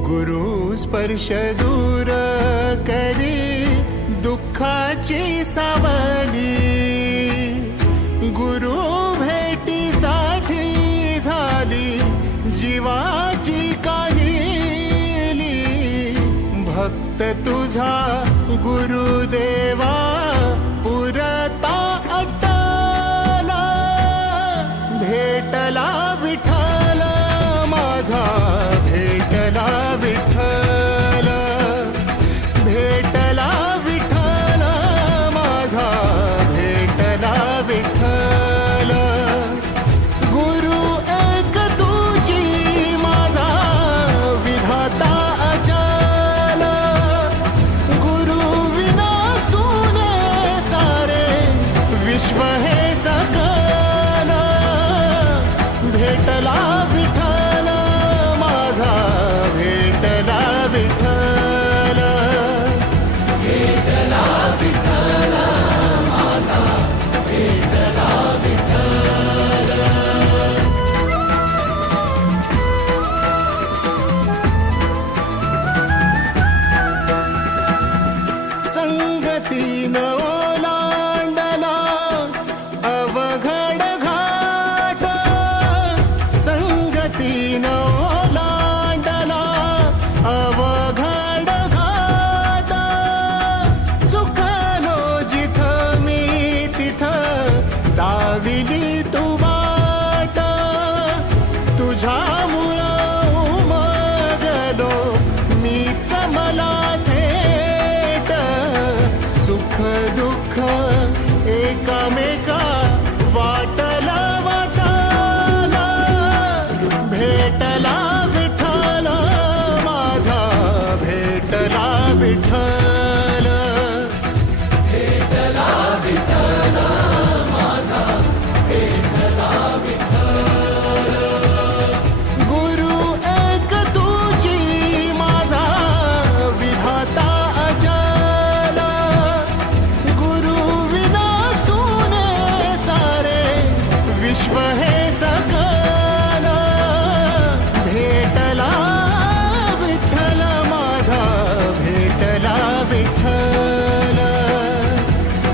गुरु स्पर्श दूर करी दुःखाची सावली, गुरु भेटीसाठी झाली जीवाची काहिली। भक्त तुझा गुरुदेवा पुरता अटला, भेटला विठ्ठल माझा, भेटला विठ्ठल, भेटला विठ्ठल माझा, भेटला विठ्ठल। गुरु एक तुझी माझा विधाता अचल, गुरु विना सुने सारे विश्व हे सकल। भेटला विठ्ठल माझा, भेटला विठ्ठल, भेटला विठ्ठल माझा, भेटला विठ्ठल। संगतीन ओलांडला अवघड घाट, संगतीन ओलांडला अवघड घाट। चुकलो जिथं मी तिथं दाविली तू वाट, तुझ्यामुळं उमगलो मीच मला थेट। सुख दुःख एकामेका वाटला वाटाला, भेटला विठ्ठल माझा, भेटला विठ्ठल, भेटला विठ्ठल माझा, भेटला विठ्ठल। गुरु एक तुझी माझा विधाता अचल, गुरु विना सुने सारे विश्व हे सकल। भेटला विठ्ठल माझा, भेटला विठ्ठल,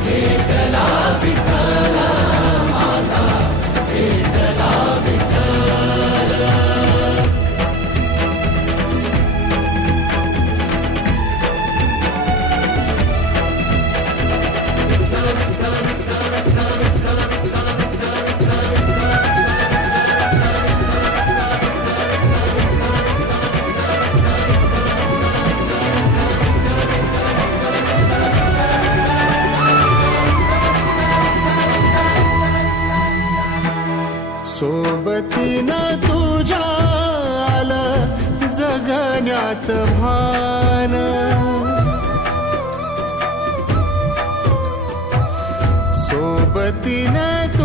भेटला विठ्ठल माझा, भेटला विठ्ठल। सोबतीनं तुझ्या आलं जगण्याचं भान, सोबतीनं